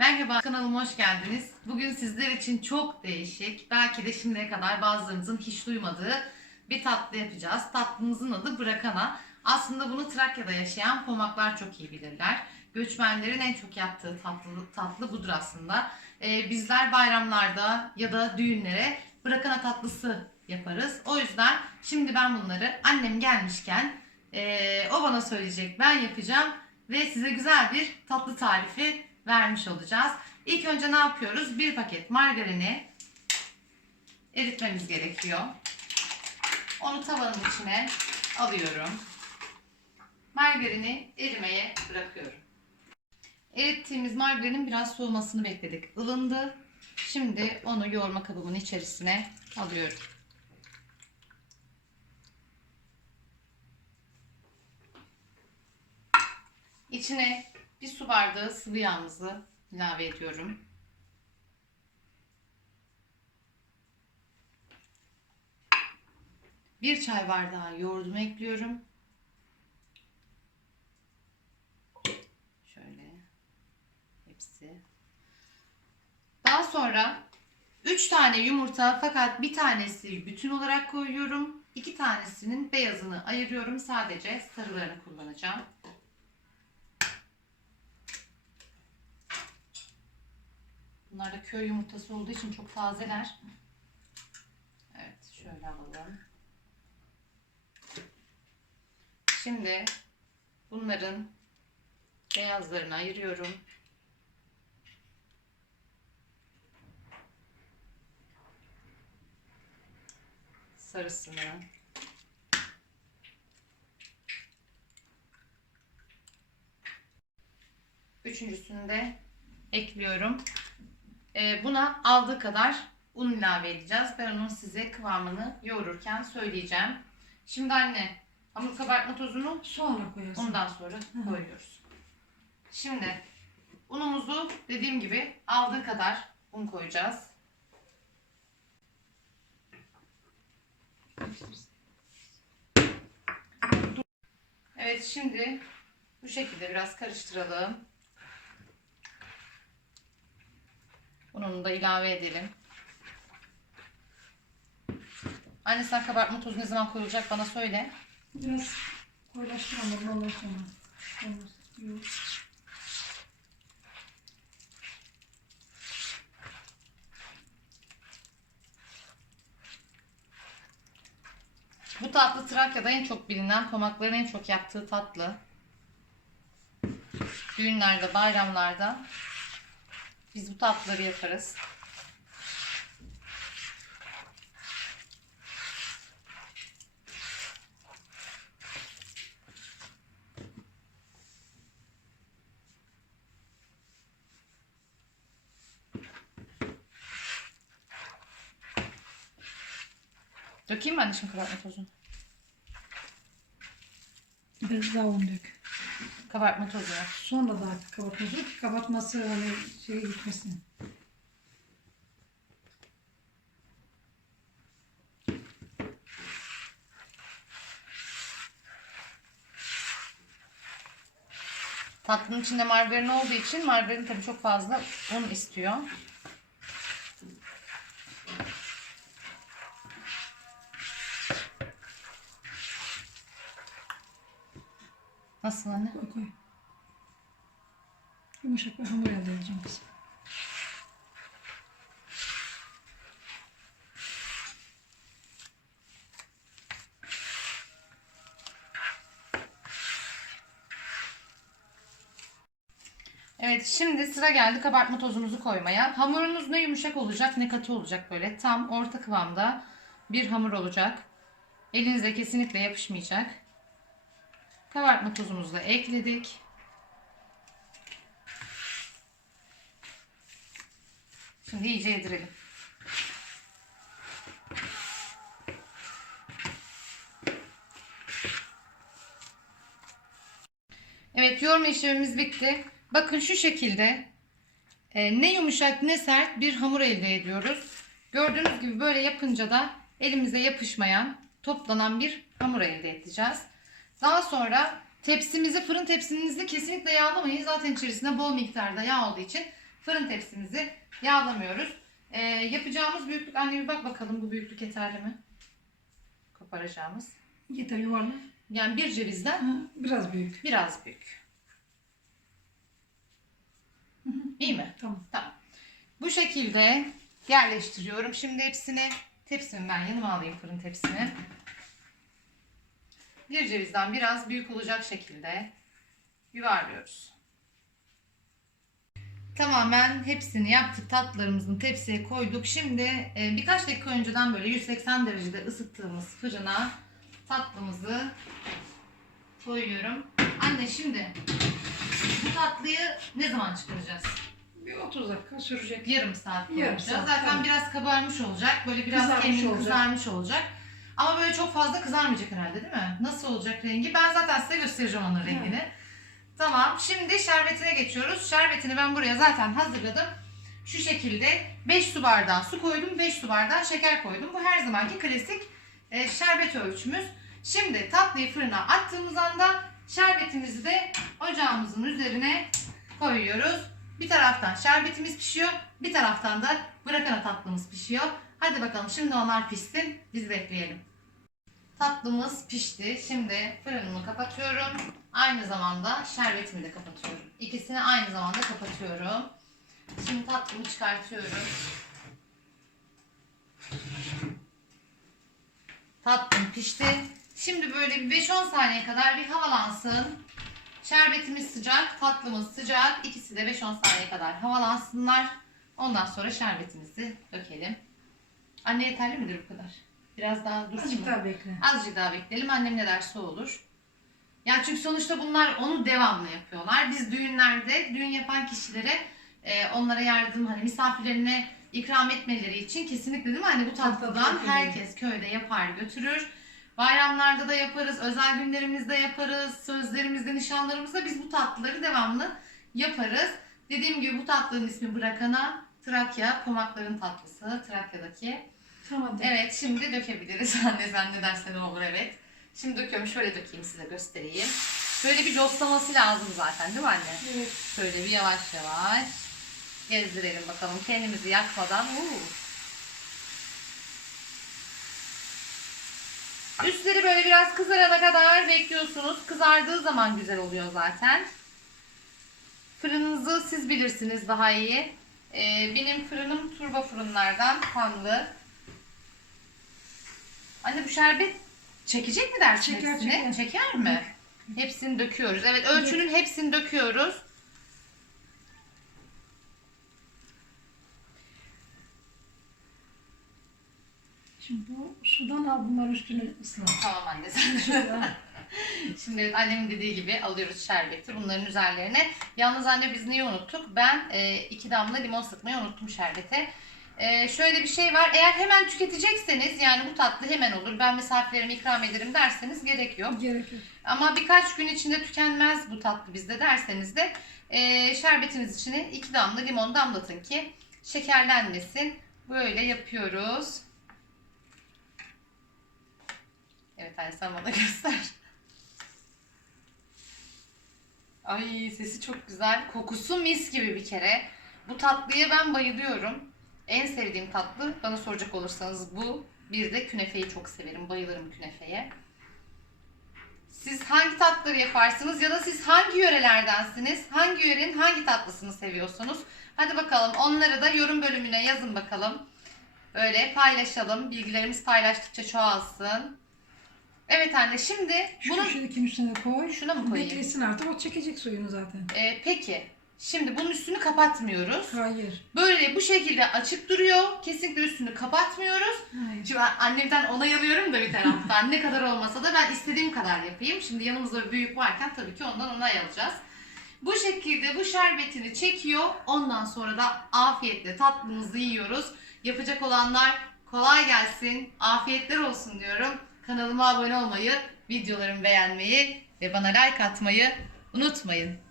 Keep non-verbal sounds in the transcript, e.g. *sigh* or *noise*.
Merhaba kanalıma hoş geldiniz. Bugün sizler için çok değişik, belki de şimdiye kadar bazılarınızın hiç duymadığı bir tatlı yapacağız. Tatlımızın adı bırakana. Aslında bunu Trakya'da yaşayan pomaklar çok iyi bilirler. Göçmenlerin en çok yaptığı tatlı, tatlı budur aslında. Ee, bizler bayramlarda ya da düğünlere bırakana tatlısı yaparız. O yüzden şimdi ben bunları annem gelmişken ee, o bana söyleyecek, ben yapacağım ve size güzel bir tatlı tarifi vermiş olacağız. İlk önce ne yapıyoruz? Bir paket margarini eritmemiz gerekiyor. Onu tavanın içine alıyorum. Margarini erimeye bırakıyorum. Erittiğimiz margarinin biraz soğumasını bekledik. Ilındı. Şimdi onu yoğurma kabımın içerisine alıyorum. İçine bir su bardağı sıvı yağımızı ilave ediyorum. Bir çay bardağı yoğurdumu ekliyorum. Şöyle hepsi. Daha sonra 3 tane yumurta fakat bir tanesi bütün olarak koyuyorum. 2 tanesinin beyazını ayırıyorum. Sadece sarılarını kullanacağım. Bunlar da köy yumurtası olduğu için çok tazeler. Evet, şöyle alalım. Şimdi bunların beyazlarını ayırıyorum. Sarısını. Üçüncüsünü de ekliyorum. Ee, buna aldığı kadar un ilave edeceğiz. Ben onun size kıvamını yoğururken söyleyeceğim. Şimdi anne hamur kabartma tozunu Sonra koyarsın. ondan sonra hı. koyuyoruz. Şimdi unumuzu dediğim gibi aldığı kadar un koyacağız. Evet şimdi bu şekilde biraz karıştıralım. Ununu da ilave edelim. Anne sen kabartma tozu ne zaman koyulacak bana söyle. Biraz koyulaştıralım ondan sonra. Bu tatlı Trakya'da en çok bilinen, pomakların en çok yaptığı tatlı. Düğünlerde, bayramlarda biz bu tatlıları yaparız. Dökeyim mi anne şimdi kabartma tozunu? Biraz daha un dök. Kabartma tozunu. Sonra da kapatması. Kapatması hani şeye gitmesin. Tatlının içinde margarin olduğu için margarin tabii çok fazla un istiyor. Nasıl anne? Koy koy. Yumuşak bir hamur elde edeceğim kızım. Evet şimdi sıra geldi kabartma tozumuzu koymaya. Hamurunuz ne yumuşak olacak ne katı olacak böyle. Tam orta kıvamda bir hamur olacak. Elinize kesinlikle yapışmayacak. Kabartma tozumuzu da ekledik. Şimdi iyice yedirelim. Evet yoğurma işlemimiz bitti. Bakın şu şekilde e, ne yumuşak ne sert bir hamur elde ediyoruz. Gördüğünüz gibi böyle yapınca da elimize yapışmayan toplanan bir hamur elde edeceğiz. Daha sonra tepsimizi fırın tepsinizi kesinlikle yağlamayın. Zaten içerisinde bol miktarda yağ olduğu için fırın tepsimizi yağlamıyoruz. Ee, yapacağımız büyüklük, anne bir bak bakalım bu büyüklük yeterli mi? Koparacağımız. Yeter yuvarla. Yani bir cevizden Ha, Biraz büyük. biraz büyük. İyi mi? Tamam. Tamam. Bu şekilde yerleştiriyorum. Şimdi hepsini tepsimi ben yanıma alayım fırın tepsimi. Bir cevizden biraz büyük olacak şekilde yuvarlıyoruz. Tamamen hepsini yaptık. Tatlılarımızın tepsiye koyduk. Şimdi e, birkaç dakika önceden böyle 180 derecede ısıttığımız fırına tatlımızı koyuyorum. Anne şimdi bu tatlıyı ne zaman çıkaracağız? Bir 30 dakika sürecek. Yarım saat Yarım koyacağız. saat, Zaten tamam. biraz kabarmış olacak. Böyle biraz Kızarmış kendini olacak. kızarmış olacak. Ama böyle çok fazla kızarmayacak herhalde değil mi? Nasıl olacak rengi? Ben zaten size göstereceğim onun rengini. Tamam. Şimdi şerbetine geçiyoruz. Şerbetini ben buraya zaten hazırladım. Şu şekilde 5 su bardağı su koydum. 5 su bardağı şeker koydum. Bu her zamanki klasik e, şerbet ölçümüz. Şimdi tatlıyı fırına attığımız anda şerbetimizi de ocağımızın üzerine koyuyoruz. Bir taraftan şerbetimiz pişiyor, bir taraftan da bırakana tatlımız pişiyor. Hadi bakalım şimdi onlar pişsin, biz bekleyelim. Tatlımız pişti. Şimdi fırınımı kapatıyorum. Aynı zamanda şerbetimi de kapatıyorum. İkisini aynı zamanda kapatıyorum. Şimdi tatlımı çıkartıyorum. Tatlım pişti. Şimdi böyle bir 5-10 saniye kadar bir havalansın. Şerbetimiz sıcak, tatlımız sıcak. İkisi de 5-10 saniye kadar havalansınlar. Ondan sonra şerbetimizi dökelim. Anne yeterli midir bu kadar? Biraz daha dursun Azıcık mu? daha bekle. Azıcık daha bekleyelim. Annem ne derse olur. Yani çünkü sonuçta bunlar onu devamlı yapıyorlar. Biz düğünlerde, düğün yapan kişilere e, onlara yardım, hani misafirlerine ikram etmeleri için kesinlikle değil mi? Hani bu tatlıdan herkes köyde yapar götürür. Bayramlarda da yaparız, özel günlerimizde yaparız, sözlerimizde, nişanlarımızda biz bu tatlıları devamlı yaparız. Dediğim gibi bu tatlının ismi Bırakana, Trakya, Pomakların tatlısı, Trakya'daki. Tamam. Evet şimdi dökebiliriz. Anne *laughs* sen ne dersen o olur evet. Şimdi döküyorum. Şöyle dökeyim size göstereyim. Böyle bir coslaması lazım zaten değil mi anne? Evet. Şöyle bir yavaş yavaş gezdirelim bakalım kendimizi yakmadan. Uuu. Üstleri böyle biraz kızarana kadar bekliyorsunuz. Kızardığı zaman güzel oluyor zaten. Fırınınızı siz bilirsiniz daha iyi. Ee, benim fırınım turbo fırınlardan fanlı. Anne bu şerbet çekecek mi dersin Çeker, hepsini? çeker. Çeker mi? Hepsini döküyoruz. Evet ölçünün hepsini döküyoruz. Şimdi bu sudan al bunların üstünü ıslat. Tamam anne sen. Şimdi evet, annemin dediği gibi alıyoruz şerbeti bunların üzerlerine. Yalnız anne biz neyi unuttuk? Ben e, iki damla limon sıkmayı unuttum şerbete. E, şöyle bir şey var. Eğer hemen tüketecekseniz yani bu tatlı hemen olur. Ben misafirlerime ikram ederim derseniz gerek yok. Gerek yok. Ama birkaç gün içinde tükenmez bu tatlı bizde derseniz de e, şerbetiniz içine iki damla limon damlatın ki şekerlenmesin. Böyle yapıyoruz. Evet anne sen bana göster. Ay sesi çok güzel. Kokusu mis gibi bir kere. Bu tatlıya ben bayılıyorum. En sevdiğim tatlı bana soracak olursanız bu. Bir de künefeyi çok severim. Bayılırım künefeye. Siz hangi tatlıları yaparsınız ya da siz hangi yörelerdensiniz? Hangi yörenin hangi tatlısını seviyorsunuz? Hadi bakalım onları da yorum bölümüne yazın bakalım. Böyle paylaşalım. Bilgilerimiz paylaştıkça çoğalsın. Evet anne şimdi Şu bunu köşedekinin üstüne koy. şuna mı koyayım? Beklesin artık o çekecek suyunu zaten. Ee, peki şimdi bunun üstünü kapatmıyoruz. Hayır. Böyle bu şekilde açık duruyor. Kesinlikle üstünü kapatmıyoruz. Hayır. Şimdi annemden onay alıyorum da bir taraftan. ne kadar olmasa da ben istediğim kadar yapayım. Şimdi yanımızda büyük varken tabii ki ondan onay alacağız. Bu şekilde bu şerbetini çekiyor. Ondan sonra da afiyetle tatlımızı yiyoruz. Yapacak olanlar kolay gelsin. Afiyetler olsun diyorum. Kanalıma abone olmayı, videolarımı beğenmeyi ve bana like atmayı unutmayın.